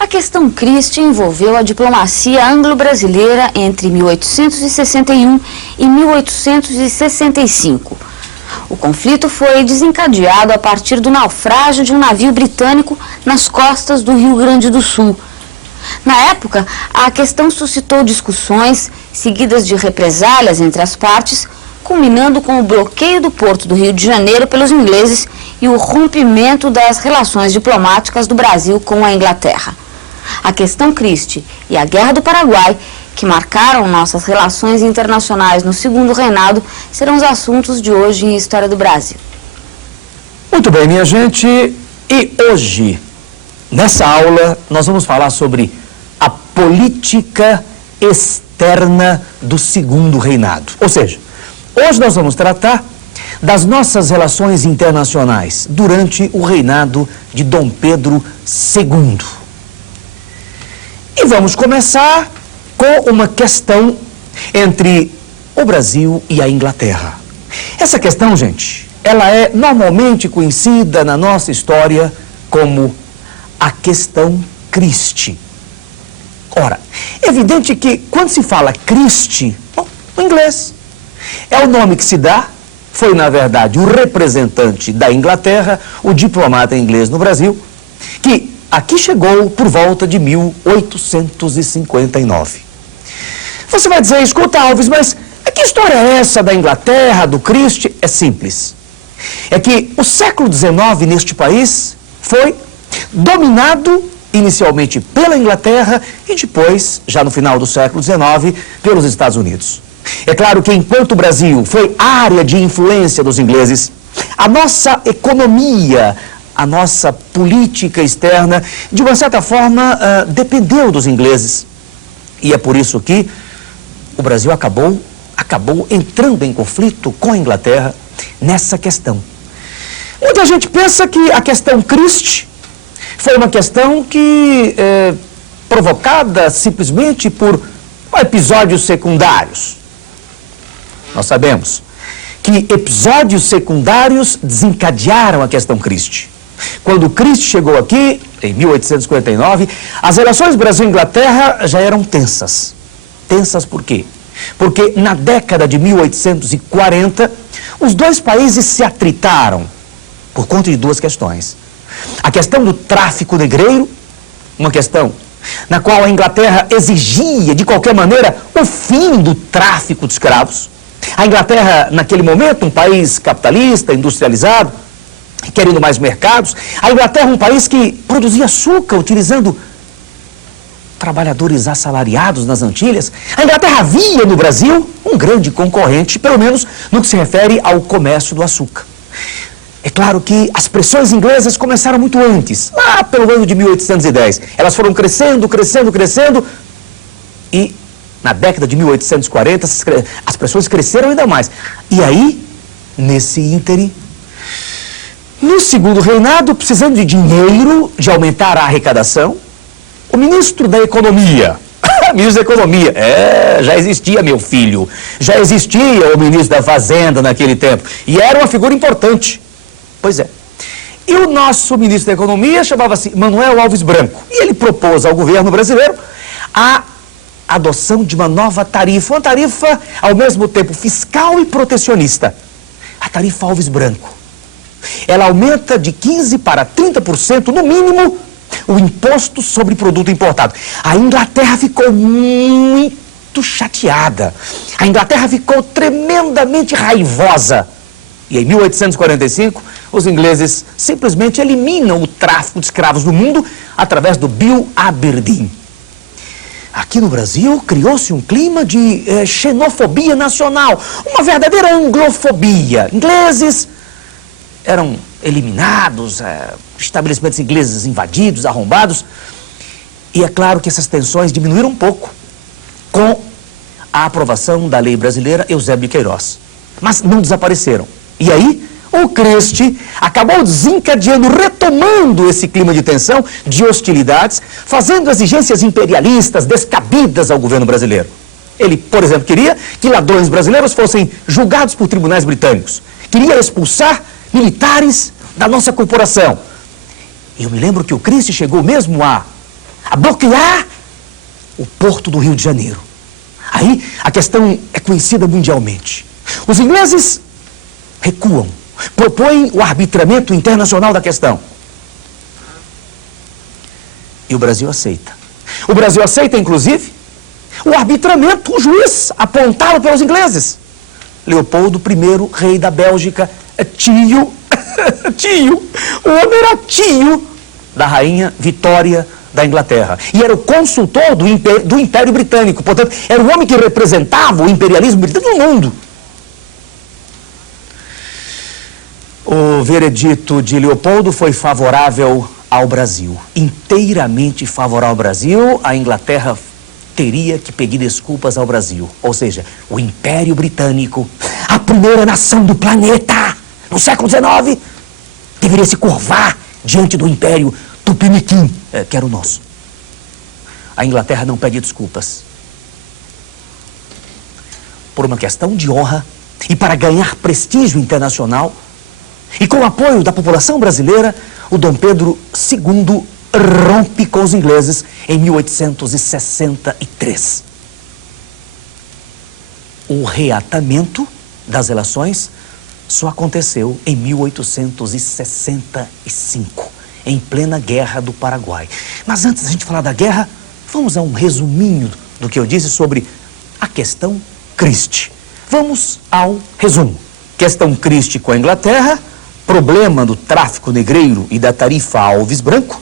A questão Christie envolveu a diplomacia anglo-brasileira entre 1861 e 1865. O conflito foi desencadeado a partir do naufrágio de um navio britânico nas costas do Rio Grande do Sul. Na época, a questão suscitou discussões seguidas de represálias entre as partes, culminando com o bloqueio do porto do Rio de Janeiro pelos ingleses e o rompimento das relações diplomáticas do Brasil com a Inglaterra. A questão Christie e a Guerra do Paraguai, que marcaram nossas relações internacionais no segundo reinado, serão os assuntos de hoje em História do Brasil. Muito bem, minha gente, e hoje, nessa aula, nós vamos falar sobre a política externa do segundo reinado. Ou seja, hoje nós vamos tratar das nossas relações internacionais durante o reinado de Dom Pedro II. E vamos começar com uma questão entre o Brasil e a Inglaterra. Essa questão, gente, ela é normalmente conhecida na nossa história como a questão Christie. Ora, é evidente que quando se fala Christie, o inglês é o nome que se dá, foi na verdade o representante da Inglaterra, o diplomata inglês no Brasil, que aqui chegou por volta de 1859. Você vai dizer, escuta, Alves, mas que história é essa da Inglaterra, do Christie? É simples. É que o século XIX neste país foi dominado inicialmente pela Inglaterra e depois, já no final do século XIX, pelos Estados Unidos. É claro que enquanto o Brasil foi área de influência dos ingleses, a nossa economia, a nossa política externa, de uma certa forma, dependeu dos ingleses. E é por isso que o Brasil acabou entrando em conflito com a Inglaterra nessa questão. Muita gente pensa que a questão Christie foi uma questão que provocada simplesmente por episódios secundários. Nós sabemos que episódios secundários desencadearam a questão Christie. Quando o Christie chegou aqui, em 1859, as relações Brasil-Inglaterra já eram tensas. Tensas por quê? Porque na década de 1840, os dois países se atritaram por conta de duas questões. A questão do tráfico negreiro, uma questão na qual a Inglaterra exigia, de qualquer maneira, o fim do tráfico de escravos. A Inglaterra, naquele momento, um país capitalista, industrializado, querendo mais mercados. A Inglaterra, um país que produzia açúcar utilizando trabalhadores assalariados nas Antilhas. A Inglaterra via no Brasil um grande concorrente, pelo menos no que se refere ao comércio do açúcar. É claro que as pressões inglesas começaram muito antes, lá pelo ano de 1810. Elas foram crescendo, crescendo, crescendo, e na década de 1840 as pressões cresceram ainda mais. E aí, nesse ínterim, no segundo reinado, precisando de dinheiro, de aumentar a arrecadação, o ministro da Economia, ministro da Economia, já existia, meu filho, já existia o ministro da Fazenda naquele tempo, e era uma figura importante. Pois é. E o nosso ministro da Economia chamava-se Manuel Alves Branco, e ele propôs ao governo brasileiro a adoção de uma nova tarifa, uma tarifa ao mesmo tempo fiscal e protecionista, a tarifa Alves Branco. Ela aumenta de 15% para 30%, no mínimo, o imposto sobre produto importado. A Inglaterra ficou muito chateada. A Inglaterra ficou tremendamente raivosa. E em 1845, os ingleses simplesmente eliminam o tráfico de escravos do mundo através do Bill Aberdeen. Aqui no Brasil, criou-se um clima de xenofobia nacional, uma verdadeira anglofobia. Ingleses eram eliminados, estabelecimentos ingleses invadidos, arrombados. E é claro que essas tensões diminuíram um pouco com a aprovação da lei brasileira Eusébio de Queiroz. Mas não desapareceram. E aí, o Christie acabou desencadeando, retomando esse clima de tensão, de hostilidades, fazendo exigências imperialistas descabidas ao governo brasileiro. Ele, por exemplo, queria que ladrões brasileiros fossem julgados por tribunais britânicos. Queria expulsar militares da nossa corporação. E eu me lembro que o Christie chegou mesmo a a bloquear o porto do Rio de Janeiro. Aí a questão é conhecida mundialmente. Os ingleses recuam, propõem o arbitramento internacional da questão. E o Brasil aceita. O Brasil aceita, inclusive, o arbitramento, o juiz apontado pelos ingleses. Leopoldo I, rei da Bélgica, tio, o homem era tio da rainha Vitória da Inglaterra. E era o consultor do Império Britânico. Portanto, era o homem que representava o imperialismo britânico no mundo. O veredito de Leopoldo foi favorável ao Brasil. Inteiramente favorável ao Brasil. A Inglaterra teria que pedir desculpas ao Brasil. Ou seja, o Império Britânico, a primeira nação do planeta, no século XIX, deveria se curvar diante do Império Tupiniquim, que era o nosso. A Inglaterra não pede desculpas. Por uma questão de honra e para ganhar prestígio internacional, e com o apoio da população brasileira, o Dom Pedro II rompe com os ingleses em 1863. O reatamento das relações só aconteceu em 1865, em plena Guerra do Paraguai. Mas antes da gente falar da guerra, vamos a um resuminho do que eu disse sobre a questão Christie. Vamos ao resumo. Questão Christie com a Inglaterra, problema do tráfico negreiro e da tarifa Alves Branco,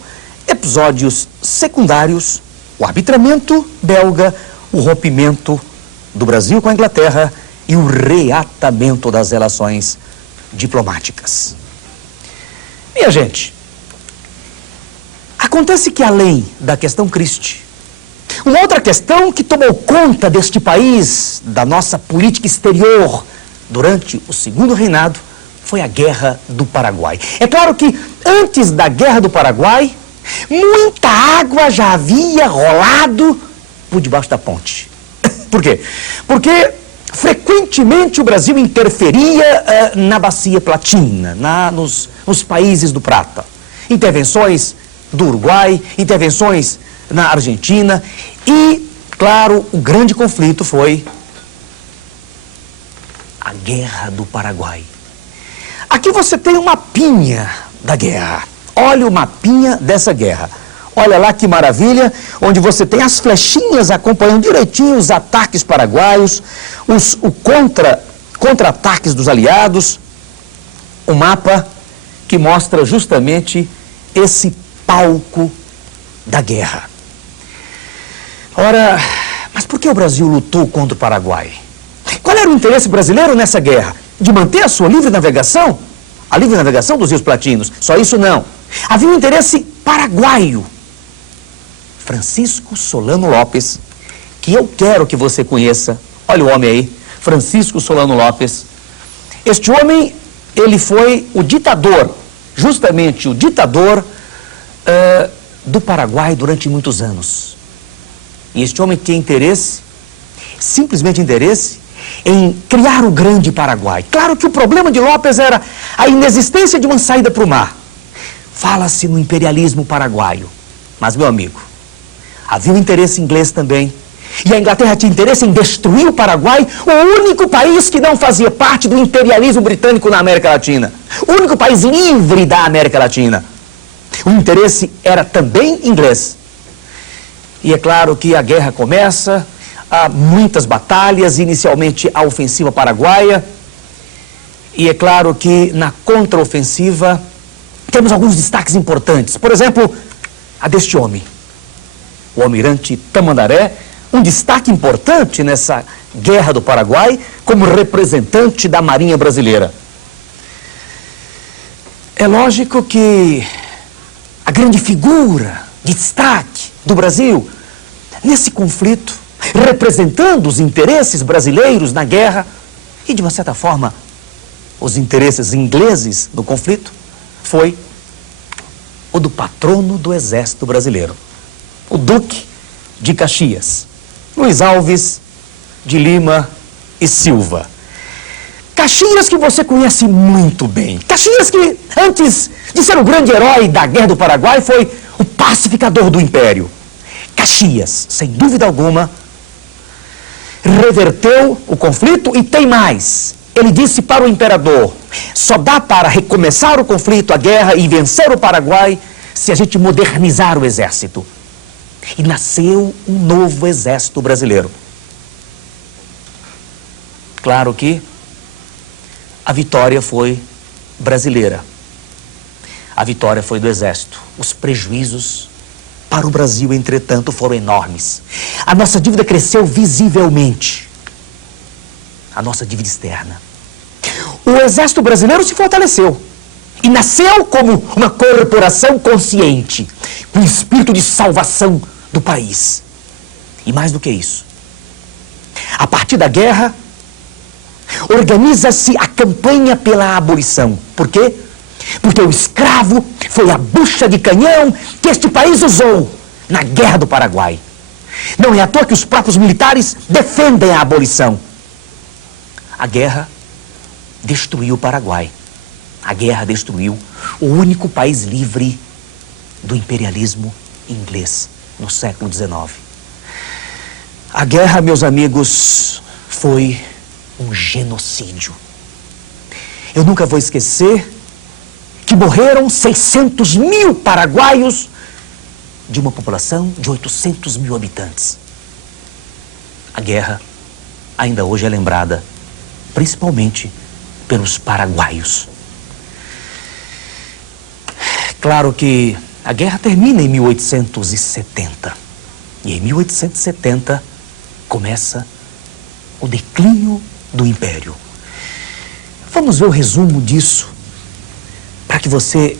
episódios secundários, o arbitramento belga, o rompimento do Brasil com a Inglaterra e o reatamento das relações diplomáticas. Minha gente, acontece que além da questão Christie, uma outra questão que tomou conta deste país, da nossa política exterior, durante o segundo reinado, foi a Guerra do Paraguai. É claro que antes da Guerra do Paraguai, muita água já havia rolado por debaixo da ponte. Por quê? Porque frequentemente o Brasil interferia na Bacia Platina, nos países do Prata. Intervenções do Uruguai, intervenções na Argentina e, claro, o grande conflito foi a Guerra do Paraguai. Aqui você tem um mapinha da guerra. Olha o mapinha dessa guerra. Olha lá que maravilha, onde você tem as flechinhas acompanhando direitinho os ataques paraguaios, os contra-ataques dos aliados. Um mapa que mostra justamente esse palco da guerra. Ora, mas por que o Brasil lutou contra o Paraguai? Qual era o interesse brasileiro nessa guerra? De manter a sua livre navegação? A livre navegação dos rios platinos? Só isso não. Havia um interesse paraguaio. Francisco Solano Lopes, que eu quero que você conheça. Olha o homem aí, Francisco Solano Lopes. Este homem, ele foi o ditador, justamente o ditador do Paraguai durante muitos anos. E este homem tinha interesse, simplesmente interesse, em criar o grande Paraguai. Claro que o problema de Lopes era a inexistência de uma saída para o mar. Fala-se no imperialismo paraguaio. Mas, meu amigo, havia um interesse inglês também. E a Inglaterra tinha interesse em destruir o Paraguai, o único país que não fazia parte do imperialismo britânico na América Latina. O único país livre da América Latina. O interesse era também inglês. E é claro que a guerra começa, há muitas batalhas, inicialmente a ofensiva paraguaia. E é claro que na contraofensiva temos alguns destaques importantes. Por exemplo, a deste homem, o almirante Tamandaré, um destaque importante nessa Guerra do Paraguai como representante da Marinha Brasileira. É lógico que a grande figura de destaque do Brasil nesse conflito, representando os interesses brasileiros na guerra e, de uma certa forma, os interesses ingleses no conflito, foi o do patrono do Exército Brasileiro, o Duque de Caxias, Luiz Alves de Lima e Silva. Caxias que você conhece muito bem. Caxias que, antes de ser o grande herói da Guerra do Paraguai, foi o pacificador do Império. Caxias, sem dúvida alguma, reverteu o conflito e tem mais. Ele disse para o imperador, só dá para recomeçar o conflito, a guerra e vencer o Paraguai se a gente modernizar o exército. E nasceu um novo exército brasileiro. Claro que a vitória foi brasileira. A vitória foi do exército. Os prejuízos para o Brasil, entretanto, foram enormes. A nossa dívida cresceu visivelmente. A nossa dívida externa. O exército brasileiro se fortaleceu e nasceu como uma corporação consciente, com espírito de salvação do país. E mais do que isso, a partir da guerra, organiza-se a campanha pela abolição. Por quê? Porque o escravo foi a bucha de canhão que este país usou na Guerra do Paraguai. Não é à toa que os próprios militares defendem a abolição. A guerra destruiu o Paraguai. A guerra destruiu o único país livre do imperialismo inglês no século XIX. A guerra, meus amigos, foi um genocídio. Eu nunca vou esquecer que morreram 600 mil paraguaios de uma população de 800 mil habitantes. A guerra ainda hoje é lembrada, principalmente pelos paraguaios. Claro que a guerra termina em 1870. E em 1870 começa o declínio do Império. Vamos ver o resumo disso, para que você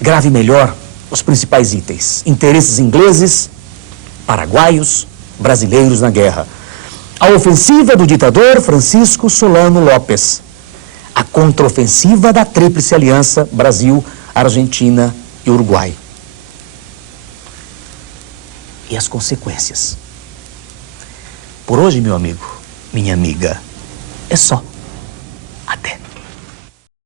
grave melhor os principais itens. Interesses ingleses, paraguaios, brasileiros na guerra. A ofensiva do ditador Francisco Solano Lopes. A contraofensiva da Tríplice Aliança Brasil, Argentina e Uruguai. E as consequências. Por hoje, meu amigo, minha amiga, é só.